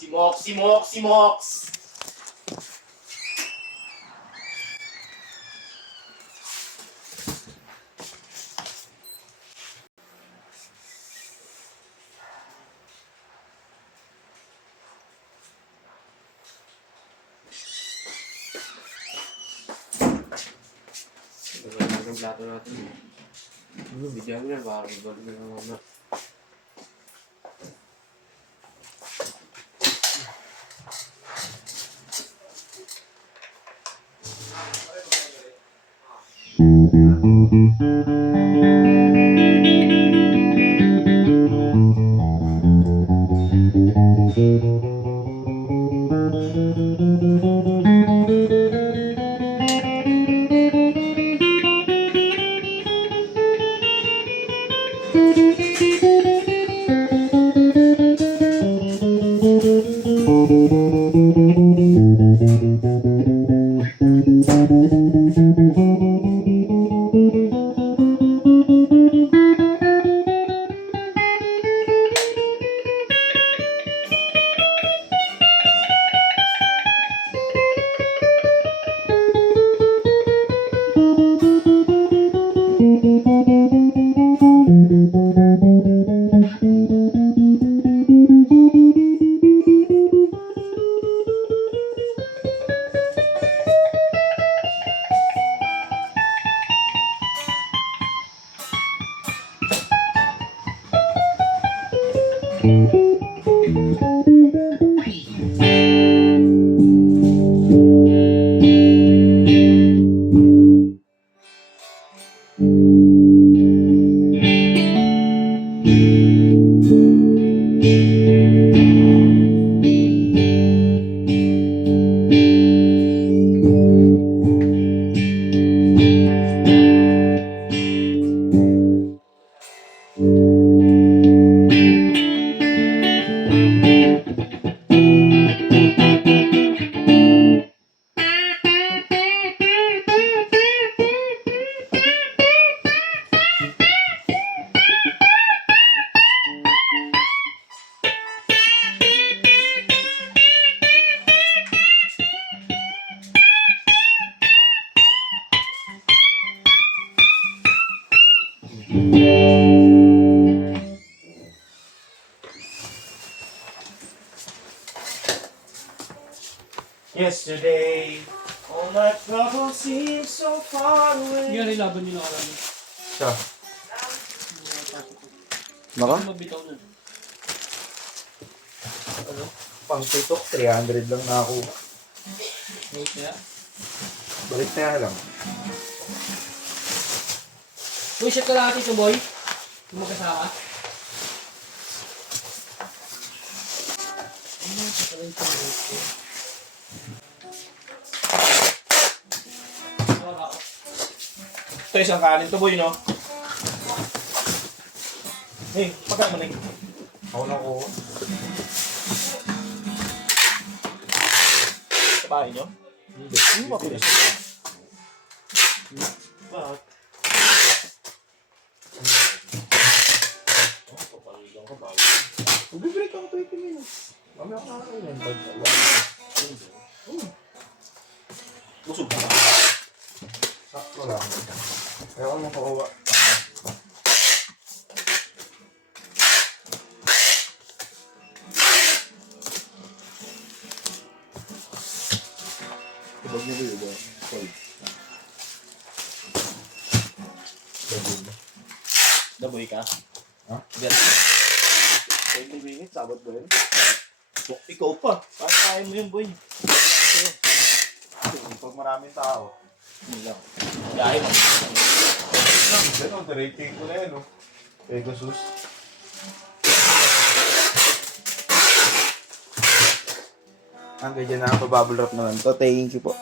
Si Mox! Ang plato natin. Bigyan mo yan, parang ibalik na naman. Yesterday, all my troubles seem so far away. Hindi laban nyo nakarami. Siya. Baka? Mabitaw na. Ano? Pang tutok, 300 lang na ako. Wait kaya? Balik na lang. Uy, shot ka lang ito, boy. Kung magkasaka. Ano sa pala ito? Ito isang kanin to, boy, no? Hey, pagka mo na yung... Ako na ko. Sa bahay nyo? Hindi. Hindi mo mapilis ito. Bakit? Papaligang ka ba? Mag-break ako 20 minutes. Mamaya ako nakakain yan. Busog ka ba? Sakto lang. Kaya ako makakuha. Ibag niyo ba yun? Cold. Daboy ka? Ha? Yes. 20 minutes, sabot ba yun? Ikaw pa. Parang kaya mo yun, boy. Pag maraming tao. Hindi lang. Dahil mo. Gano'n, directing ko na yan, no? Pegasus. Hanggang dyan na ang pabubble wrap naman to. Thank you po.